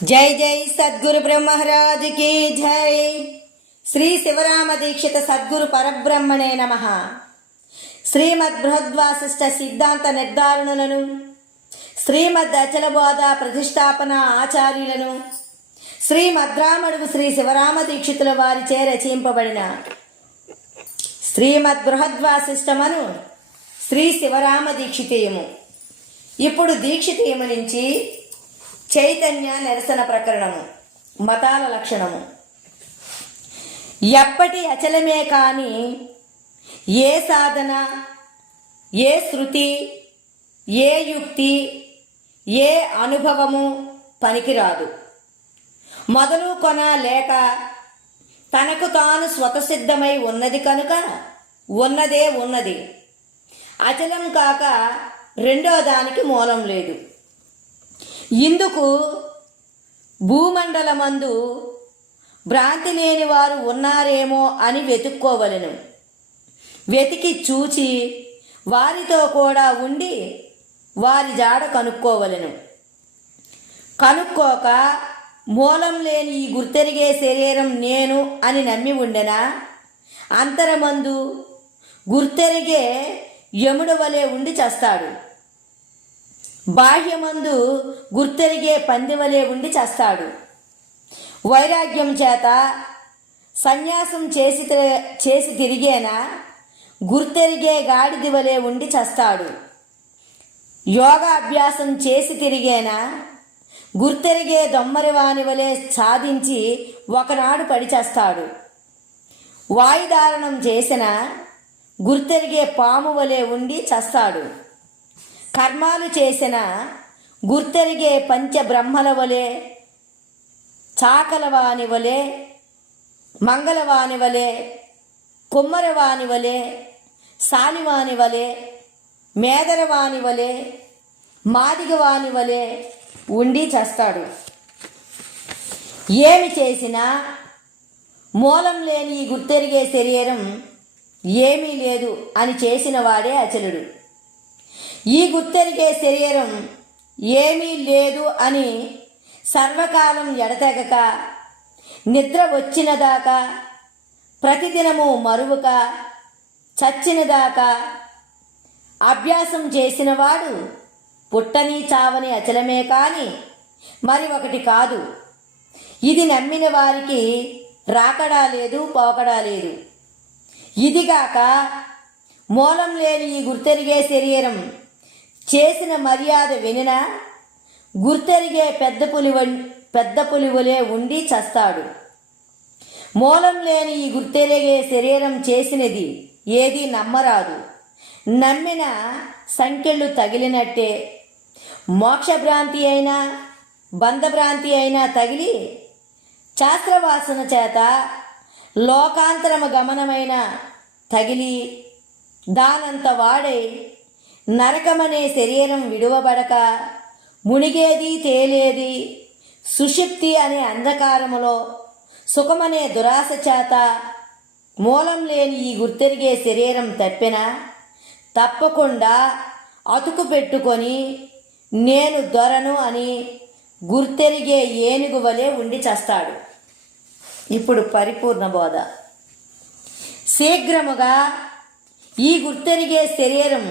जय जय सद्गुरु ब्रह्मराज की जय। श्री शिवराम दीक्षित सद्गुरु परब्रह्मणे नमः। श्रीमद् बृहद्वासिष्ठ सिद्धांत निर्धारणలను శ్రీమద్ అచల బోధ ప్రతిష్టాపన ఆచార్యులను శ్రీమద్రామడుగు శ్రీ శివరామ దీక్షితుల వారిచే రచింపబడిన శ్రీమద్ బృహద్వాసిష్టమను శ్రీ శివరామ దీక్షితేయము. ఇప్పుడు దీక్షితేయము నుంచి చైతన్య నిరసన ప్రకరణము, మతాల లక్షణము. ఎప్పటి అచలమే కాని ఏ సాధన, ఏ శృతి, ఏ యుక్తి, ఏ అనుభవము పనికిరాదు. మొదలు కొన లేక తనకు తాను స్వతసిద్ధమై ఉన్నది కనుక ఉన్నదే ఉన్నది. అచలం కాక రెండో దానికి మూలం లేదు. ఇందుకు భూమండలమందు భ్రాంతి లేని వారు ఉన్నారేమో అని వెతుక్కోవలెను. వెతికి చూచి వారితో కూడా ఉండి వారి జాడ కనుక్కోవలెను. కనుక్కోక మూలం లేని ఈ గుర్తెరిగే శరీరం నేను అని నమ్మి ఉండెనా అంతరమందు గుర్తెరిగే యముడు వలె ఉండి చస్తాడు. బాహ్యమందు గుర్తెరిగే పందివలే ఉండి చస్తాడు. వైరాగ్యం చేత సన్యాసం చేసి తిరిగేనా గుర్తెరిగే గాడిది వలె ఉండి చస్తాడు. యోగా అభ్యాసం చేసి తిరిగేనా గుర్తెరిగే దొమ్మరివాని వలె సాధించి ఒకనాడు పడి చస్తాడు. వాయుధారణం చేసిన గుర్తెరిగే పాము వలె ఉండి చస్తాడు. కర్మాలు చేసిన గుర్తెరిగే పంచబ్రహ్మల వలె, చాకలవాని వలె, మంగళవాని వలె, కుమ్మరవాని వలె, సాలివాని వలె, మేదరవాని వలె, మాదిగవాని వలె ఉండి చస్తాడు. ఏమి చేసినా మూలం లేని ఈ గుర్తెరిగే శరీరం ఏమీ లేదు అని చేసిన వాడే అచలుడు. ఈ గుర్తెరిగే శరీరం ఏమీ లేదు అని సర్వకాలం ఎడతెగక నిద్ర వచ్చినదాకా ప్రతిదినము మరువక చచ్చినదాకా అభ్యాసం చేసినవాడు పుట్టని చావని అచలమే కాని మరి ఒకటి కాదు. ఇది నమ్మిన వారికి రాకడా లేదు, పోకడా లేదు. ఇదిగాక మూలం లేని ఈ గుర్తెరిగే శరీరం చేసిన మర్యాద వినినా గుర్తెరిగే పెద్ద పులివలే ఉండి చస్తాడు. మూలం లేని ఈ గుర్తెరిగే శరీరం చేసినది ఏది నమ్మరాదు. నమ్మిన సంకెళ్ళు తగిలినట్టే. మోక్షభ్రాంతి అయినా బంధభ్రాంతి అయినా తగిలి శాస్త్రవాసన చేత లోకాంతరమ గమనమైన తగిలి దానంత వాడై నరకమనే శరీరం విడువబడక మునిగేది తేలేది సుషుప్తి అనే అంధకారములో సుఖమనే దురాశ చేత మూలం లేని ఈ గుర్తెరిగే శరీరం తప్పిన తప్పకుండా అతుకు పెట్టుకొని నేను దొరను అని గుర్తెరిగే ఏనుగు వలె ఉండి చస్తాడు. ఇప్పుడు పరిపూర్ణ బోధ. శీఘ్రముగా ఈ గుర్తెరిగే శరీరం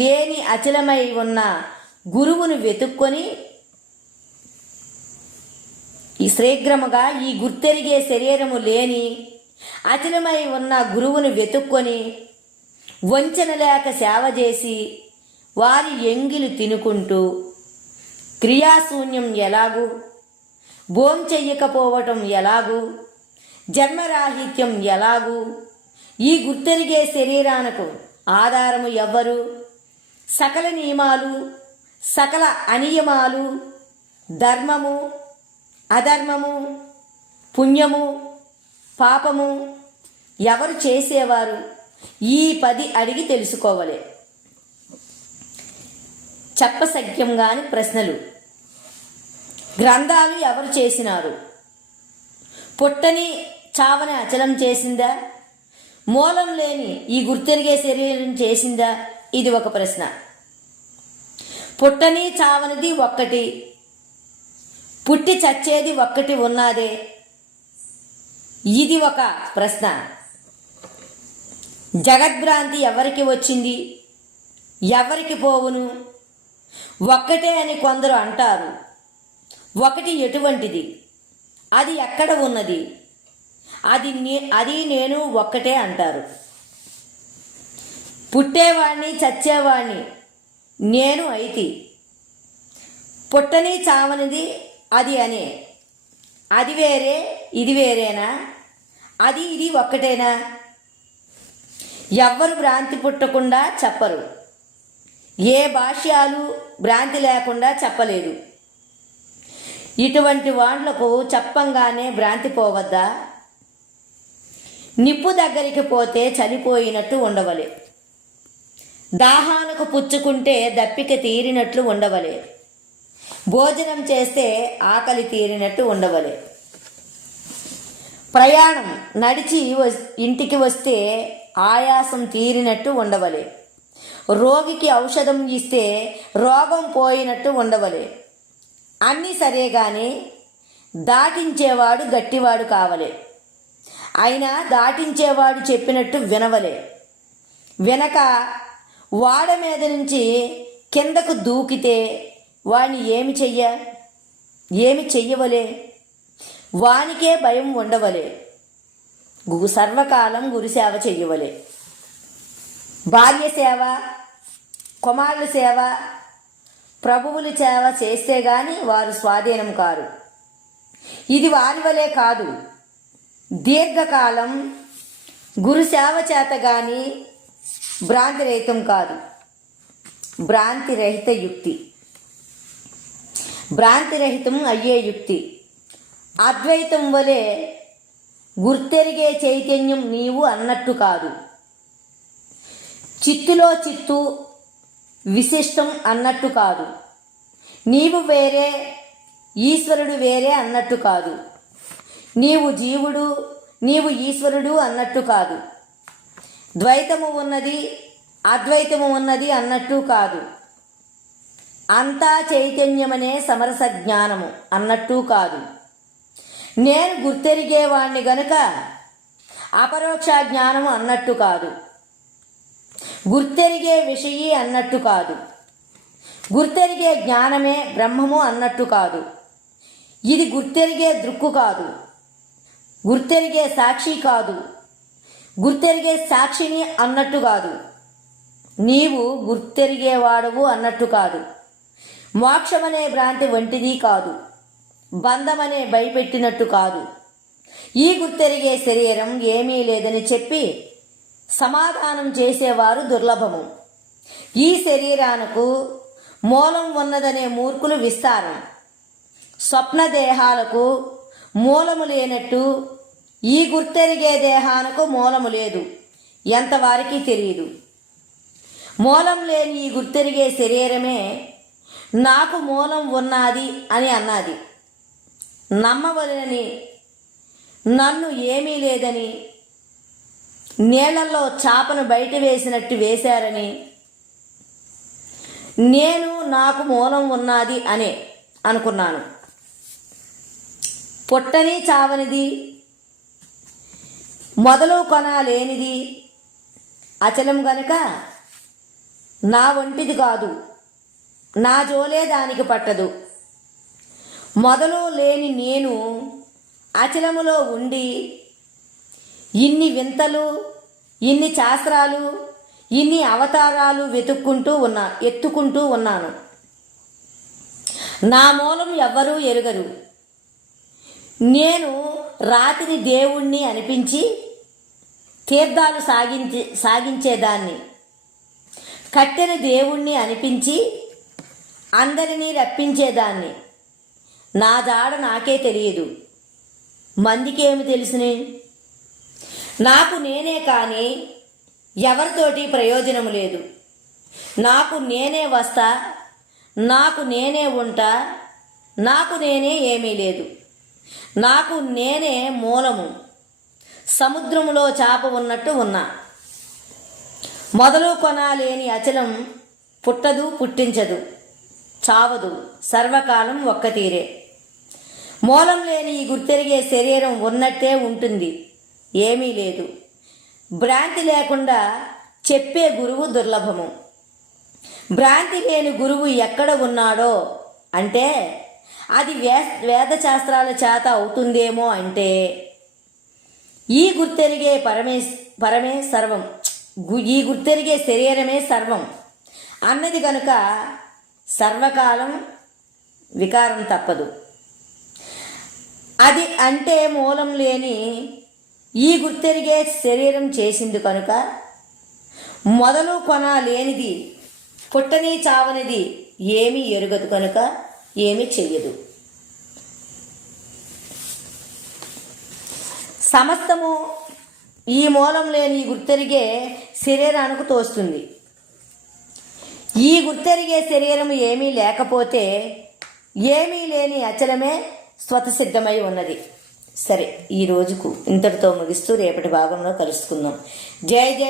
లేని అచలమై ఉన్న గురువును వెతుక్కొని శీఘ్రముగా ఈ గుర్తెరిగే శరీరము లేని అచలమై ఉన్న గురువును వెతుక్కొని వంచన లేక సేవ చేసి వారి ఎంగిలు తినుకుంటూ క్రియాశూన్యం ఎలాగూ, భోంచెయ్యకపోవటం ఎలాగూ, జన్మరాహిత్యం ఎలాగూ, ఈ గుర్తెరిగే శరీరానికి ఆధారము ఎవ్వరు, సకల నియమాలు, సకల అనియమాలు, ధర్మము అధర్మము, పుణ్యము పాపము ఎవరు చేసేవారు, ఈ 10 అడిగి తెలుసుకోవాలి. చెప్పసఖ్యంగాని ప్రశ్నలు. గ్రంథాలు ఎవరు చేసినారు? పుట్టని చావని అచలం చేసిందా? మూలం లేని ఈ గుర్తెరిగే శరీరం చేసిందా? ఇది ఒక ప్రశ్న. పుట్టని చావనిది ఒక్కటి, పుట్టి చచ్చేది ఒక్కటి ఉన్నదే? ఇది ఒక ప్రశ్న. జగద్భ్రాంతి ఎవరికి వచ్చింది, ఎవరికి పోవును? ఒక్కటే అని కొందరు అంటారు. ఒకటి ఎటువంటిది? అది ఎక్కడ ఉన్నది? అది నేను ఒక్కటే అంటారు. పుట్టేవాణ్ణి చచ్చేవాణ్ణి నేను అయితి. పుట్టని చావనిది అది అనే. అది వేరే ఇది వేరేనా? అది ఇది ఒక్కటేనా? ఎవ్వరు భ్రాంతి పుట్టకుండా చెప్పరు. ఏ భాష్యాలు భ్రాంతి లేకుండా చెప్పలేదు. ఇటువంటి వాళ్లకు చెప్పంగానే భ్రాంతి పోవద్దా? నిప్పు దగ్గరికి పోతే చనిపోయినట్టు ఉండవలే. దాహానికి పుచ్చుకుంటే దప్పిక తీరినట్లు ఉండవలే. భోజనం చేస్తే ఆకలి తీరినట్టు ఉండవలే. ప్రయాణం నడిచి ఇంటికి వస్తే ఆయాసం తీరినట్టు ఉండవలే. రోగికి ఔషధం ఇస్తే రోగం పోయినట్టు ఉండవలే. అన్నీ సరే గాని దాటించేవాడు గట్టివాడు కావలే. అయినా దాటించేవాడు చెప్పినట్టు వినవలే. వెనక వాడ మీద నుంచి కిందకు దూకితే వాణ్ణి ఏమి చెయ్యవలే? వానికే భయం ఉండవలే. సర్వకాలం గురుసేవ చెయ్యవలే. భార్య సేవ, కుమారుల సేవ, ప్రభువుల సేవ చేస్తే గాని వారు స్వాధీనం కారు. ఇది వారి వలే కాదు. దీర్ఘకాలం గురుసేవ చేత గాని భ్రాంతిరహితం కాదు. భ్రాంతిరహిత యుక్తి, భ్రాంతిరహితం అయ్యే యుక్తి. అద్వైతం వలె గుర్తెరిగే చైతన్యం నీవు అన్నట్టు కాదు. చిత్తులో చిత్తు విశిష్టం అన్నట్టు కాదు. నీవు వేరే ఈశ్వరుడు వేరే అన్నట్టు కాదు. నీవు జీవుడు నీవు ఈశ్వరుడు అన్నట్టు కాదు. ద్వైతము ఉన్నది అద్వైతము ఉన్నది అన్నట్టు కాదు. అంతా చైతన్యమనే సమరస జ్ఞానము అన్నట్టు కాదు. నేను గుర్తెరిగేవాణ్ణి గనుక అపరోక్ష జ్ఞానము అన్నట్టు కాదు. గుర్తెరిగే విషయీ అన్నట్టు కాదు. గుర్తెరిగే జ్ఞానమే బ్రహ్మము అన్నట్టు కాదు. ఇది గుర్తెరిగే దృక్కు కాదు. గుర్తెరిగే సాక్షి కాదు. గుర్తెరిగే సాక్షిని అన్నట్టు కాదు. నీవు గుర్తెరిగేవాడవు అన్నట్టు కాదు. మోక్షమనే భ్రాంతి వంటిది కాదు. బంధమనే భయపెట్టినట్టు కాదు. ఈ గుర్తెరిగే శరీరం ఏమీ లేదని చెప్పి సమాధానం చేసేవారు దుర్లభము. ఈ శరీరానికి మూలం ఉన్నదనే మూర్ఖులు విస్తారం. స్వప్న దేహాలకు మూలము లేనట్టు ఈ గుర్తెరిగే దేహానికి మూలము లేదు. ఎంతవారికి తెలియదు. మూలం లేని ఈ గుర్తెరిగే శరీరమే నాకు మూలం ఉన్నది అని అన్నది. నమ్మవలనని నన్ను ఏమీ లేదని, నీళ్లలో చాపను బయట వేసినట్టు వేశారని, నేను నాకు మూలం ఉన్నది అనే అనుకున్నాను. పుట్టని చావనిది, మొదలు కొన లేనిది అచలం గనుక నా వంటిది కాదు. నా జోలే దానికి పట్టదు. మొదలు లేని నేను అచలములో ఉండి ఇన్ని వింతలు, ఇన్ని శాస్త్రాలు, ఇన్ని అవతారాలు ఎత్తుకుంటూ ఉన్నాను. నా మూలం ఎవ్వరూ ఎరుగరు. నేను రాతిని దేవుణ్ణి అనిపించి తీర్థాలు సాగించేదాన్ని. కట్టెను దేవుణ్ణి అనిపించి అందరినీ రప్పించేదాన్ని. నా జాడ నాకే తెలియదు. మందికేమి తెలుసునే? నాకు నేనే కానీ ఎవరితోటి ప్రయోజనము లేదు. నాకు నేనే వస్తా, నాకు నేనే ఉంటా, నాకు నేనే ఏమీ లేదు. నాకు నేనే మూలము. సముద్రములో చాప ఉన్నట్టు ఉన్నా. మొదలు కొనాలేని అచలం పుట్టదు, పుట్టించదు, చావదు. సర్వకాలం ఒక్క తీరే. మూలం లేని ఈ గుర్తెరిగే శరీరం ఉన్నట్టే ఉంటుంది, ఏమీ లేదు. భ్రాంతి లేకుండా చెప్పే గురువు దుర్లభము. భ్రాంతి లేని గురువు ఎక్కడ ఉన్నాడో అంటే అది వేదశాస్త్రాల చేత అవుతుందేమో అంటే ఈ గుర్తెరిగే పరమే సర్వం, ఈ గుర్తెరిగే శరీరమే సర్వం అన్నది కనుక సర్వకాలం వికారం తప్పదు. అది అంటే మూలం లేని ఈ గుర్తెరిగే శరీరం చేసింది కనుక మొదలు కొన లేనిది, పుట్టని చావనిది ఏమీ ఎరుగదు కనుక ఏమీ చెయ్యదు. సమస్తము ఈ మూలం లేని ఈ గుర్తెరిగే శరీరానికి తోస్తుంది. ఈ గుర్తెరిగే శరీరం ఏమీ లేకపోతే ఏమీ లేని అచలమే స్వతసిద్ధమై ఉన్నది. సరే, ఈ రోజుకు ఇంతటితో ముగిస్తూ రేపటి భాగంలో కలుసుకుందాం. జై జై